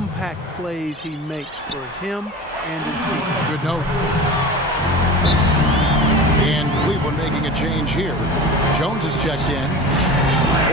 impact plays he makes for him and his team. Good note. And Cleveland making a change here. Jones is checked in.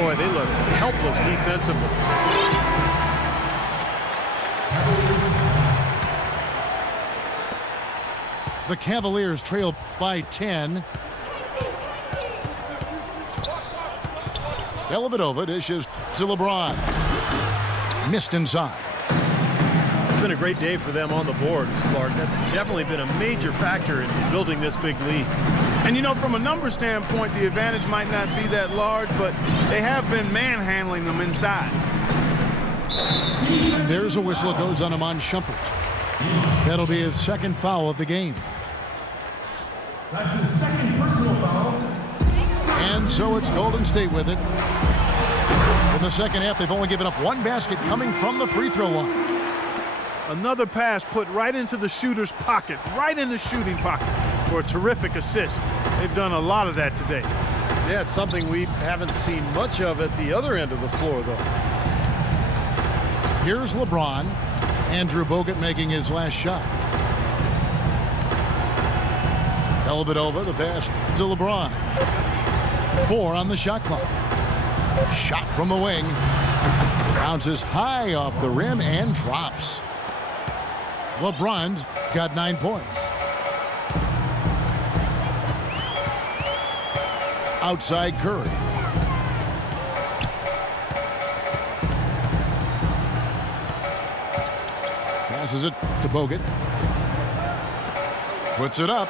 Boy, they look helpless defensively. The Cavaliers trail by 10. Dellavedova dishes to LeBron. Missed inside. It's been a great day for them on the boards, Clark. That's definitely been a major factor in building this big lead. And, you know, from a number standpoint, the advantage might not be that large, but they have been manhandling them inside. And there's a whistle. It goes on him on Shumpert. That'll be his second foul of the game. That's his second personal foul. And so it's Golden State with it. In the second half, they've only given up one basket coming from the free throw line. Another pass put right into the shooter's pocket, right in the shooting pocket for a terrific assist. They've done a lot of that today. Yeah, it's something we haven't seen much of at the other end of the floor, though. Here's LeBron. Andrew Bogut making his last shot. Dellavedova, the pass to LeBron. 4 on the shot clock. Shot from the wing. Bounces high off the rim and drops. LeBron's got 9 points. Outside Curry. Passes it to Bogut. Puts it up.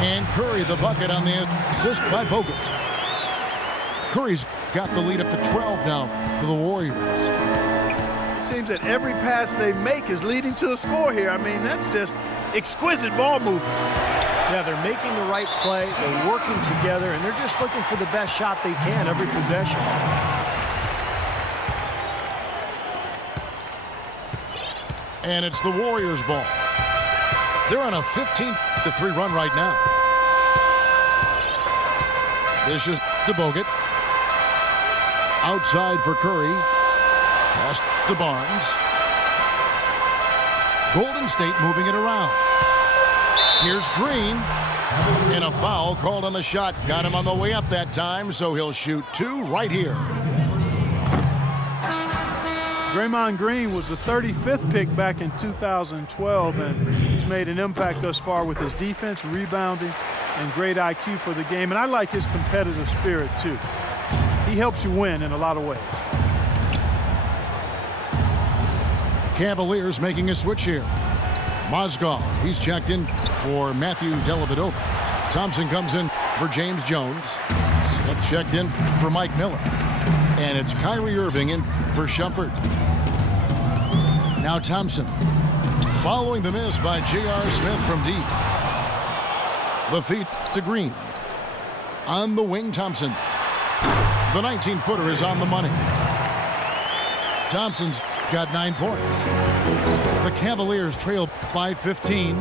And Curry the bucket on the assist by Bogut. Curry's got the lead up to 12 now for the Warriors. It seems that every pass they make is leading to a score here. I mean, that's just exquisite ball movement. Yeah, they're making the right play, they're working together, and they're just looking for the best shot they can every possession. And it's the Warriors' ball. They're on a 15-3 run right now. This is to Bogut. Outside for Curry. Pass to Barnes. Golden State moving it around. Here's Green. And a foul called on the shot. Got him on the way up that time, so he'll shoot 2 right here. Draymond Green was the 35th pick back in 2012, and he's made an impact thus far with his defense, rebounding, and great IQ for the game. And I like his competitive spirit, too. He helps you win in a lot of ways. Cavaliers making a switch here. Mozgov, he's checked in for Matthew Dellavedova. Thompson comes in for James Jones. Smith checked in for Mike Miller. And it's Kyrie Irving in for Shumpert. Now Thompson. Following the miss by J.R. Smith from deep. The feed to Green. On the wing, Thompson. The 19-footer is on the money. Thompson's got 9 points. The Cavaliers trail by 15.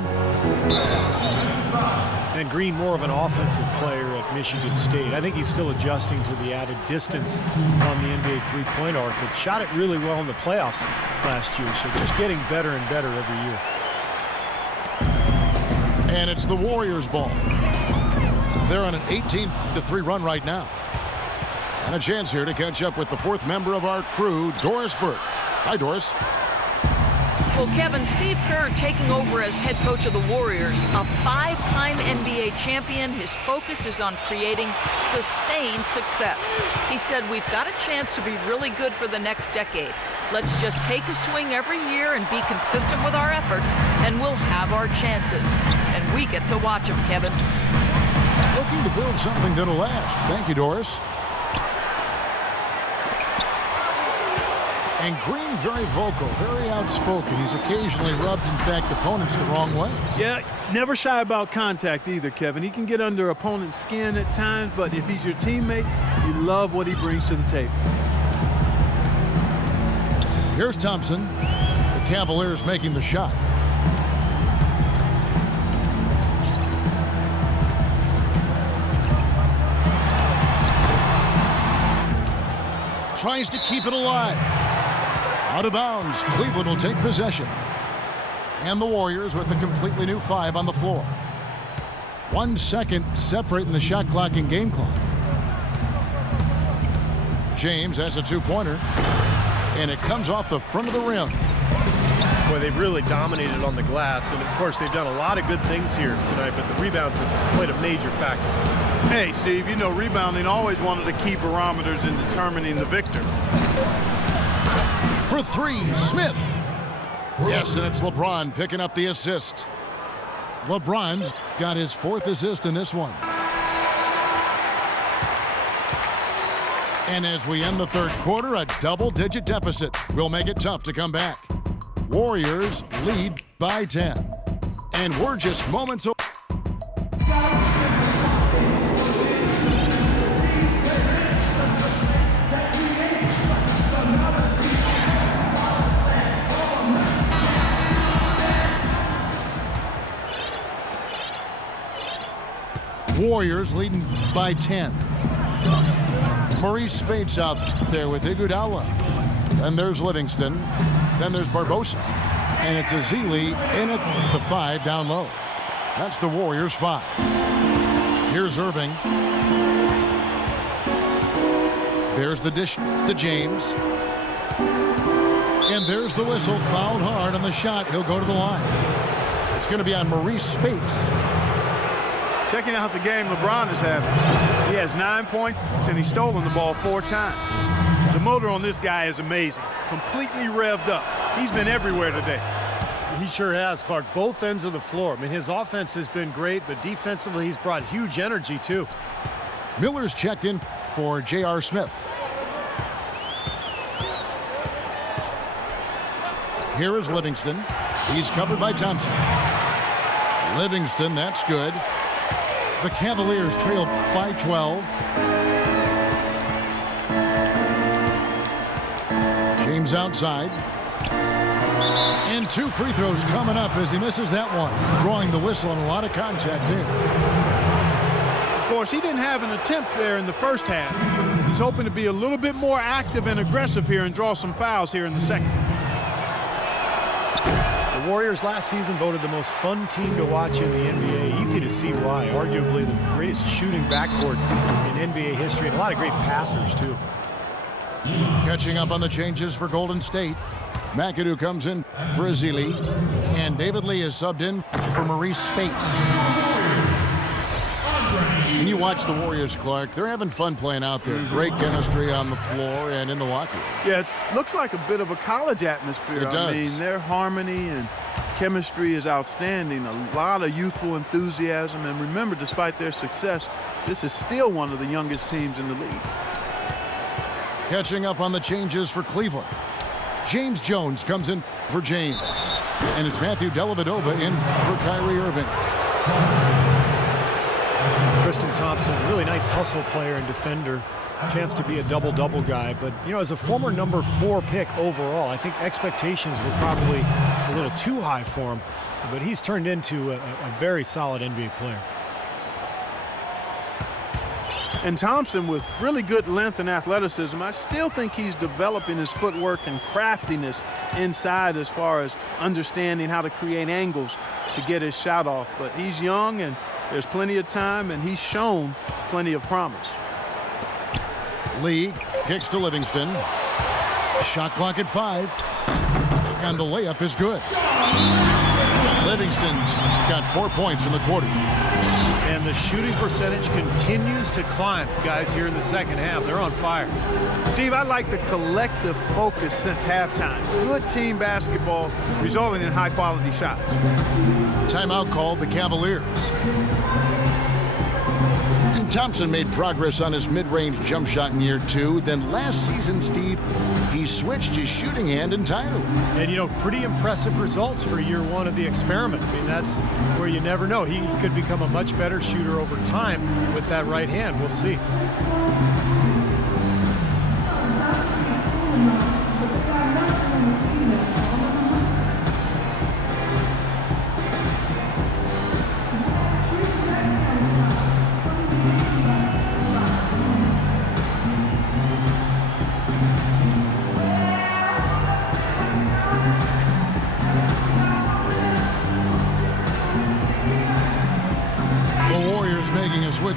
And Green, more of an offensive player at Michigan State. I think he's still adjusting to the added distance on the NBA three-point arc, but shot it really well in the playoffs last year, so just getting better and better every year. And it's the Warriors' ball. They're on an 18-3 run right now. And a chance here to catch up with the 4th member of our crew, Doris Burke. Hi, Doris. Well, Kevin, Steve Kerr taking over as head coach of the Warriors, a 5-time NBA champion. His focus is on creating sustained success. He said, we've got a chance to be really good for the next decade. Let's just take a swing every year and be consistent with our efforts, and we'll have our chances. And we get to watch him, Kevin. Looking to build something that'll last. Thank you, Doris. And Green, very vocal, very outspoken. He's occasionally rubbed, in fact, opponents the wrong way. Yeah, never shy about contact either, Kevin. He can get under opponent's skin at times, but if he's your teammate, you love what he brings to the table. Here's Thompson. The Cavaliers making the shot. Tries to keep it alive. Out of bounds. Cleveland will take possession. And the Warriors with a completely new 5 on the floor. 1 second separating the shot clock and game clock. James has a 2-pointer. And it comes off the front of the rim. Boy, they've really dominated on the glass. And, of course, they've done a lot of good things here tonight, but the rebounds have played a major factor. Hey, Steve, you know rebounding always one of the key barometers in determining the victor. For 3, Smith. Yes, and it's LeBron picking up the assist. LeBron's got his 4th assist in this one. And as we end the 3rd quarter, a double-digit deficit will make it tough to come back. Warriors lead by 10. And we're just moments away. Warriors leading by 10. Maurice Spates out there with Iguodala. Then there's Livingston. Then there's Barbosa. And it's Azili in at the 5 down low. That's the Warriors' 5. Here's Irving. There's the dish to James. And there's the whistle. Fouled hard on the shot. He'll go to the line. It's going to be on Maurice Spates. Checking out the game LeBron is having. He has 9 points and he's stolen the ball 4 times. The motor on this guy is amazing. Completely revved up. He's been everywhere today. He sure has, Clark. Both ends of the floor. I mean, his offense has been great, but defensively he's brought huge energy too. Miller's checked in for J.R. Smith. Here is Livingston. He's covered by Thompson. Livingston, that's good. The Cavaliers trail by 12. James outside. And 2 free throws coming up as he misses that one. Drawing the whistle and a lot of contact there. Of course, he didn't have an attempt there in the first half. He's hoping to be a little bit more active and aggressive here and draw some fouls here in the second. The Warriors last season voted the most fun team to watch in the NBA. Easy to see why. Arguably the greatest shooting backcourt in NBA history, and a lot of great passers too. Catching up on the changes for Golden State. McAdoo comes in for Azili, and David Lee is subbed in for Maurice Spates. And you watch the Warriors, Clark. They're having fun playing out there. Great chemistry on the floor and in the locker room. Yeah, it looks like a bit of a college atmosphere. It does. I mean, their harmony and chemistry is outstanding. A lot of youthful enthusiasm. And remember, despite their success, this is still one of the youngest teams in the league. Catching up on the changes for Cleveland. James Jones comes in for James. And it's Matthew Dellavedova in for Kyrie Irving. Tristan Thompson, a really nice hustle player and defender. Chance to be a double-double guy. But, you know, as a former number 4 pick overall, I think expectations were probably a little too high for him. But he's turned into a very solid NBA player. And Thompson, with really good length and athleticism, I still think he's developing his footwork and craftiness inside as far as understanding how to create angles to get his shot off. But he's young and there's plenty of time, and he's shown plenty of promise. Lee kicks to Livingston. Shot clock at 5. And the layup is good. Livingston's got 4 points in the quarter. And the shooting percentage continues to climb, guys, here in the second half. They're on fire. Steve, I like the collective focus since halftime. Good team basketball resulting in high-quality shots. Timeout called the Cavaliers. And Thompson made progress on his mid-range jump shot in year 2. Then last season, Steve, he switched his shooting hand entirely. And, you know, pretty impressive results for year 1 of the experiment. I mean, that's where you never know. He could become a much better shooter over time with that right hand. We'll see.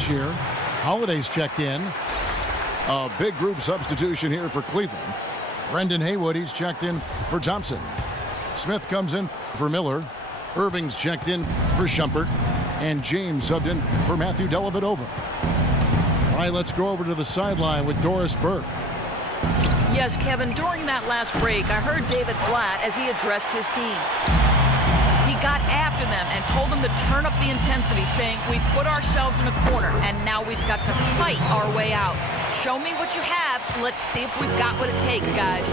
bench here. Holiday's checked in. A big group substitution here for Cleveland. Brendan Haywood, he's checked in for Thompson. Smith comes in for Miller. Irving's checked in for Shumpert. And James subbed in for Matthew Dellavedova. All right, let's go over to the sideline with Doris Burke. Yes, Kevin, during that last break, I heard David Blatt as he addressed his team. He got after them and told them to turn up the intensity, saying, we've put ourselves in a corner, and now we've got to fight our way out. Show me what you have. Let's see if we've got what it takes, guys.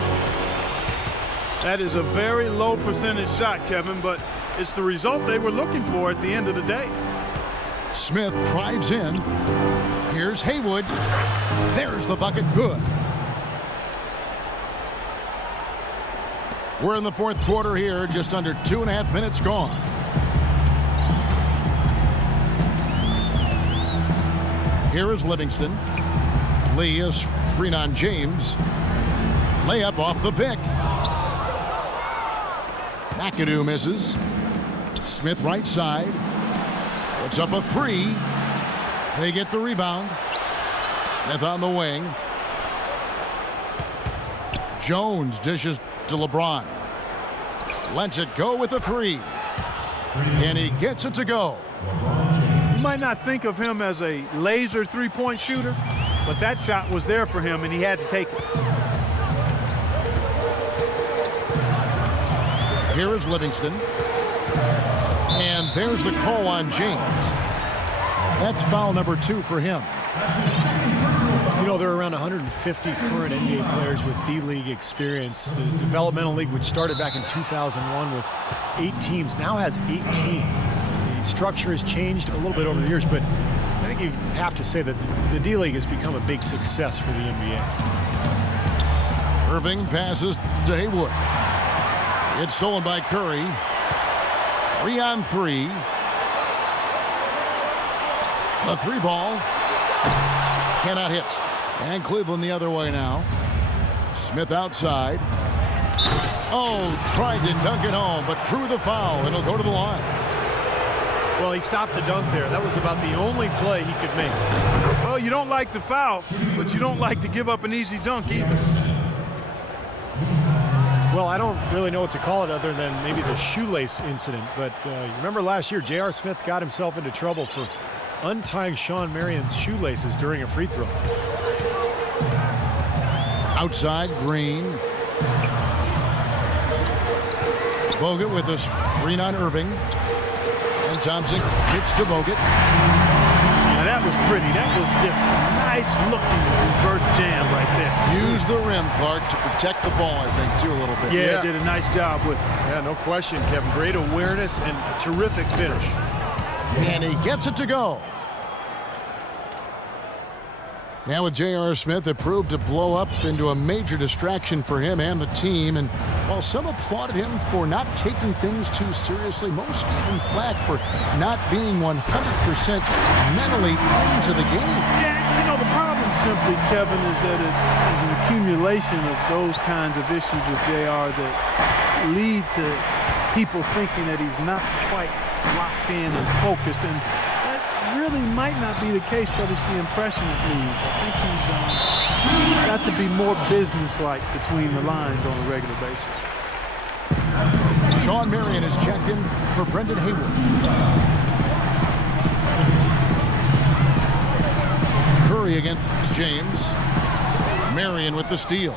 That is a very low percentage shot, Kevin, but it's the result they were looking for at the end of the day. Smith drives in. Here's Haywood. There's the bucket. Good. We're in the fourth quarter here, just under 2.5 minutes gone. Here is Livingston. Lee is screen on James. Layup off the pick. McAdoo misses. Smith right side. Puts up a three. They get the rebound. Smith on the wing. Jones dishes to LeBron. Lets it go with a three. And he gets it to go. You might not think of him as a laser three-point shooter, but that shot was there for him, and he had to take it. Here is Livingston. And there's the call on James. That's foul number 2 for him. You know, there are around 150 current NBA players with D-League experience. The developmental league, which started back in 2001 with 8 teams, now has 18. The structure has changed a little bit over the years, but I think you have to say that the D-League has become a big success for the NBA. Irving passes to Haywood. It's stolen by Curry. 3-on-3. A 3-ball. Cannot hit. And Cleveland the other way now. Smith outside. Oh, tried to dunk it home, but drew the foul, and he'll go to the line. Well, he stopped the dunk there. That was about the only play he could make. Well, you don't like to foul, but you don't like to give up an easy dunk either. Well, I don't really know what to call it other than maybe the shoelace incident. But remember last year, J.R. Smith got himself into trouble for untying Sean Marion's shoelaces during a free throw. Outside, Green. Bogut with a screen on Irving. And Thompson kicks to Bogut. Now that was pretty. That was just a nice looking reverse jam right there. Use the rim, Clark, to protect the ball, I think, too, a little bit. Yeah, did a nice job with it. Yeah, no question, Kevin. Great awareness and a terrific finish. And he gets it to go. Now with J.R. Smith, it proved to blow up into a major distraction for him and the team. And while some applauded him for not taking things too seriously, most gave him flack for not being 100% mentally into the game. Yeah, you know, the problem simply, Kevin, is that it is an accumulation of those kinds of issues with JR that lead to people thinking that he's not quite locked in and focused. And that really might not be the case, but it's the impression it leaves. I think he's got to be more businesslike between the lines on a regular basis. Sean Marion is checked in for Brendan Haywood. Curry against James. Marion with the steal.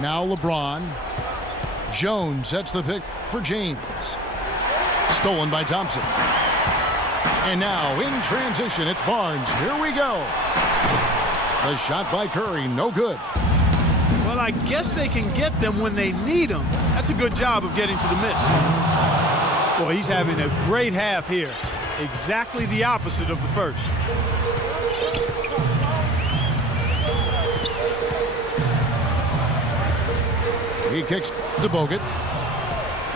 Now LeBron. Jones sets the pick for James. Stolen by Thompson. And now in transition, it's Barnes. Here we go. The shot by Curry, no good. Well, I guess they can get them when they need them. That's a good job of getting to the miss. Well, he's having a great half here. Exactly the opposite of the first. He kicks to Bogut.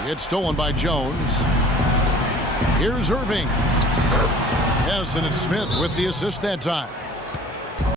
It's stolen by Jones. Here's Irving. Yes, and it's Smith with the assist that time.